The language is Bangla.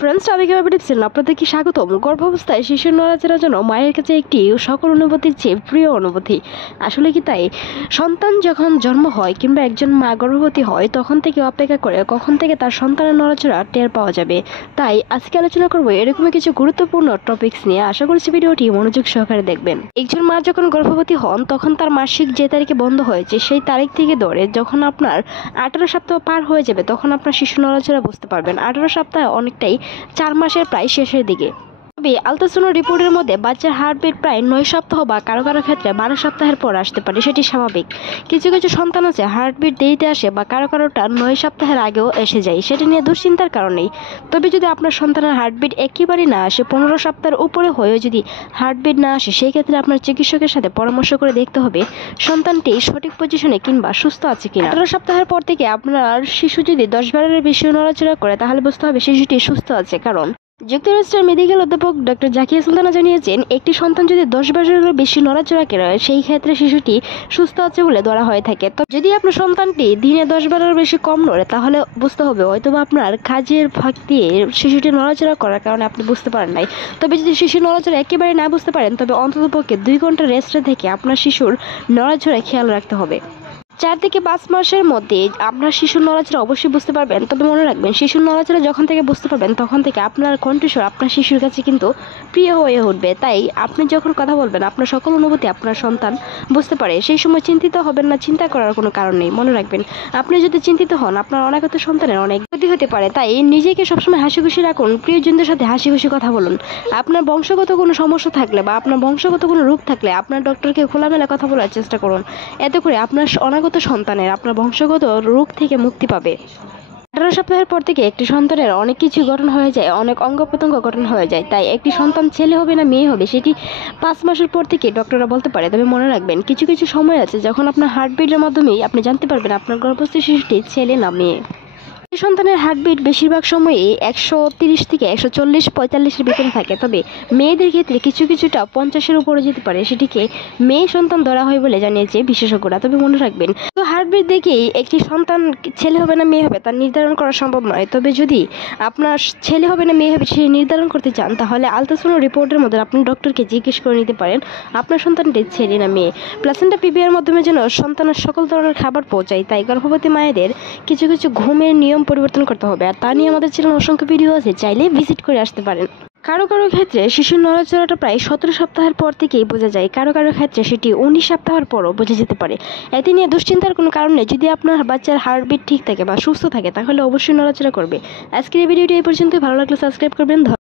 ফ্রেন্ডস, আমি কিভাবে টিপস আপনাদেরকে স্বাগতম। গর্ভাবস্থায় শিশুর নড়াচড়ার জন্য মায়ের কাছে একটি সকল অনুভূতির চেয়ে প্রিয় অনুভূতি। আসলে কি তাই? সন্তান যখন জন্ম হয় কিংবা একজন মা গর্ভবতী হয় তখন থেকে অপেক্ষা করে কখন থেকে তার সন্তানের নড়াচড়া টের পাওয়া যাবে। তাই আজকে আলোচনা করবো এরকমই কিছু গুরুত্বপূর্ণ টপিকস নিয়ে। আশা করছি ভিডিওটি মনোযোগ সহকারে দেখবেন। একজন মা যখন গর্ভবতী হন তখন তার মাসিক যে তারিখে বন্ধ হয়েছে সেই তারিখ থেকে ধরে যখন আপনার 18 সপ্তাহ পার হয়ে যাবে তখন আপনার শিশু নড়াচড়া বুঝতে পারবেন। 18 সপ্তাহ অনেকটাই 4 মাসের প্রায় শেষের দিকে। তবে আলট্রাসাউন্ড রিপোর্টের মধ্যে বাচ্চার হার্টবিট প্রায় 9 সপ্তাহ বা কারো কারো ক্ষেত্রে 12 সপ্তাহের পর আসতে পারে, সেটি স্বাভাবিক। কিছু কিছু সন্তান আছে হার্টবিট দেরিতে আসে বা কারো কারোটা 9 সপ্তাহের আগেও এসে যায়, সেটা নিয়ে দুশ্চিন্তার কারণেই। তবে যদি আপনার সন্তানের হার্টবিট একেবারেই না আসে, 15 সপ্তাহের উপরে হয়েও যদি হার্টবিট না আসে, সেই ক্ষেত্রে আপনার চিকিৎসকের সাথে পরামর্শ করে দেখতে হবে সন্তানটি সঠিক পজিশনে কিংবা সুস্থ আছে কিনা। 18 সপ্তাহের পর থেকে আপনার শিশু যদি 10-12-এর বেশি নড়াচড়া করে তাহলে বুঝতে হবে শিশুটি সুস্থ আছে। কারণ যুক্তরাষ্ট্রের মেডিকেল অধ্যাপক ডক্টর জাকিয়া সুলতানা জানিয়েছেন, একটি সন্তান যদি 10 বছরের বেশি নড়াচড়া করে সেই ক্ষেত্রে শিশুটি সুস্থ আছে বলে ধরা হয়ে থাকে। তো যদি আপনার সন্তানটি দিনে 10-12-এর বেশি কম নড়ে তাহলে বুঝতে হবে হয়তোবা আপনার কাজের ফাঁক দিয়ে শিশুটি নড়াচড়া করার কারণে আপনি বুঝতে পারেন নাই। তবে যদি শিশুর নড়াচড়া একেবারে না বুঝতে পারেন তবে অন্ততপক্ষে 2 ঘন্টা রেস্টে থেকে আপনার শিশুর নড়াচড়া খেয়াল রাখতে হবে। 4 থেকে 5 মাসের মধ্যে আপনার শিশুর নড়াচড়া অবশ্যই বুঝতে পারবেন। তবে মনে রাখবেন, শিশুর নড়াচড়া যখন থেকে বুঝতে পারবেন তখন থেকে আপনার কণ্ঠস্বর আপনার শিশুর কাছে কিন্তু প্রিয় হয়ে উঠবে। তাই আপনি যখন কথা বলবেন আপনার সকল অনুভূতি আপনার সন্তান বুঝতে পারে। সেই সময় চিন্তিত হবেন না, চিন্তা করার কোনো কারণ নেই। মনে রাখবেন, আপনি যদি চিন্তিত হন আপনার অনাগত সন্তানের অনেক ক্ষতি হতে পারে। তাই নিজেকে সবসময় হাসি খুশি রাখুন, প্রিয়জনদের সাথে হাসি খুশি কথা বলুন। আপনার বংশগত কোনো সমস্যা থাকলে বা আপনার বংশগত কোনো রোগ থাকলে আপনার ডক্টরকে খোলামেলা কথা বলার চেষ্টা করুন। এতে করে আপনার অনাগত সন্তানের আপনার বংশগত রোগ থেকে মুক্তি পাবে। 18 সপ্তাহের পর থেকে একটি সন্তানের অনেক কিছু গঠন হয়ে যায়, অনেক অঙ্গ প্রত্যঙ্গ গঠন হয়ে যায়। তাই একটি সন্তান ছেলে হবে না মেয়ে হবে সেটি 5 মাসের পর থেকে ডক্টররা বলতে পারে। তবে মনে রাখবেন, কিছু কিছু সময় আছে যখন আপনার হার্টবিটের মাধ্যমেই আপনি জানতে পারবেন আপনার গর্ভস্থ শিশুটি ছেলে না মেয়ে। সন্তানের হার্টবিট বেশিরভাগ সময়ই 130 থেকে 140-45-এর ভিতরে থাকে। তবে মেয়েদের ক্ষেত্রে কিছু কিছুটা 50-এর উপরে যেতে পারে, সেটিকে মেয়ে সন্তান ধরা হয় বলে জানিয়েছে বিশেষজ্ঞরা। তবে মনে রাখবেন, তো হার্টবিট দেখেই একটি সন্তান ছেলে হবে না মেয়ে হবে তা নির্ধারণ করা সম্ভব নয়। তবে যদি আপনার ছেলে হবে না মেয়ে হবে সে নির্ধারণ করতে চান তাহলে আলট্রাসাউন্ড রিপোর্টের মধ্যে আপনি ডক্টরকে জিজ্ঞেস করে নিতে পারেন আপনার সন্তানটি ছেলে না মেয়ে। প্লাসেন্টা পিভিআর মাধ্যমে যেন সন্তানের সকল ধরনের খাবার পৌঁছায়, তাই গর্ভবতী মায়েদের কিছু কিছু ঘুমের নিয়ম পরিবর্তন করতে হবে। আর তা নিয়ে আমাদের চ্যানেলে অসংখ্য ভিডিও আছে, চাইলে ভিজিট করে আসতে পারেন। কারো কারো ক্ষেত্রে শিশুর নড়াচড়াটা প্রায় 17 সপ্তাহের পর থেকেই বোঝা যায়, কারো কারো ক্ষেত্রে সেটি 19 সপ্তাহের পরও বোঝা যেতে পারে। এতে নিয়ে দুশ্চিন্তার কোনো কারণ নেই। যদি আপনার বাচ্চার হার্টবিট ঠিক থাকে বা সুস্থ থাকে তাহলে অবশ্যই নড়াচড়া করবে। আজকের এই ভিডিওটি এই পর্যন্তই। ভালো লাগলে সাবস্ক্রাইব করবেন।